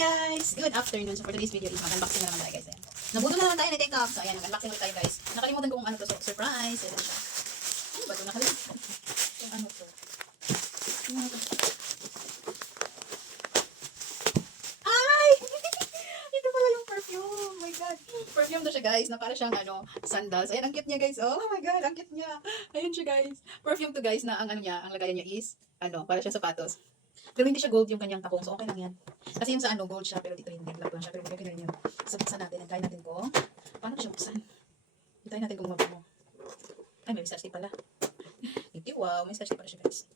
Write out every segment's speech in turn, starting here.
guys! Good afternoon. So for today's video is mag-unboxing na naman tayo guys. Ayan. Nabuto na naman tayo ni Take-Up. So ayan, mag-unboxing ulit tayo guys. Nakalimutan ko kung ano to. So surprise! Ayan siya. Ano ba ito? Nakalimutan. Yung ano to. Yung ano to. Ay! Ito pala yung perfume. Oh my god. Perfume to siya guys. Na para siyang ano, sandals. Ayan, ang cute niya guys. Oh my god, ang cute niya. Ayan siya guys. Perfume to guys na ang ano niya, ang lagayan niya is ano, para siyang sapatos. Pero hindi siya gold yung kanyang takong. So, okay lang yan. Kasi yung sa ano, gold siya. Pero dito hindi. Black lang siya. Pero okay na yun. So, buksan natin. Try natin kung paano siya buksan. Try natin kung mabango. Ay, may message pala. Iti, wow. May message pala siya, guys.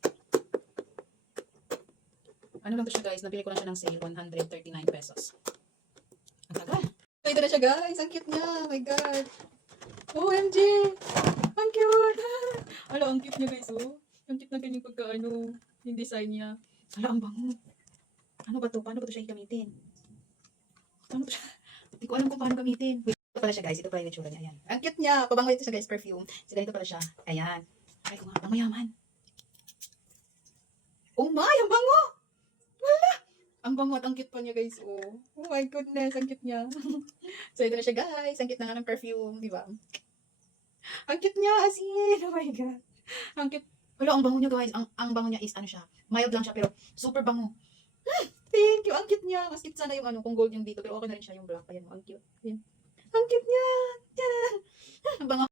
Ano lang to siya, guys? Nabili ko lang siya ng sale. 139 pesos. Ang tagal. So, ito na siya, guys. Ang cute niya. Oh my God. OMG. Ang cute. Ala, ang cute niya, guys. Oh. Ang cute na kanyang pagkaano. Yung design niya. Hala, ang bango. Ano ba to? Paano ba to siya gamitin? Paano to siya? Hindi ko alam kung paano gamitin. Wait, ito pala siya guys. Ito pala yung itsura niya. Ayan. Ang cute niya. Pabango ito siya guys. Perfume. So, ganito pala siya. Ayan. Ay, kung nga. Ang mayaman. Oh my! Ang bango! Wala! Ang bango at ang cute pa niya guys. Oh my goodness. Ang cute niya. So, ito na siya guys. Ang cute na nga ng perfume. Diba? Ang cute niya. As in. Oh my God. Ang cute. Wala, ang bango niya guys. Ang bango niya is ano siya. Mild lang siya pero super bango. Thank you. Ang cute niya. Mas cute sana yung ano kung gold yung dito pero okay na rin siya yung black. Ayan, ang cute. Ayan. Ang cute niya. Yan. Ang bango.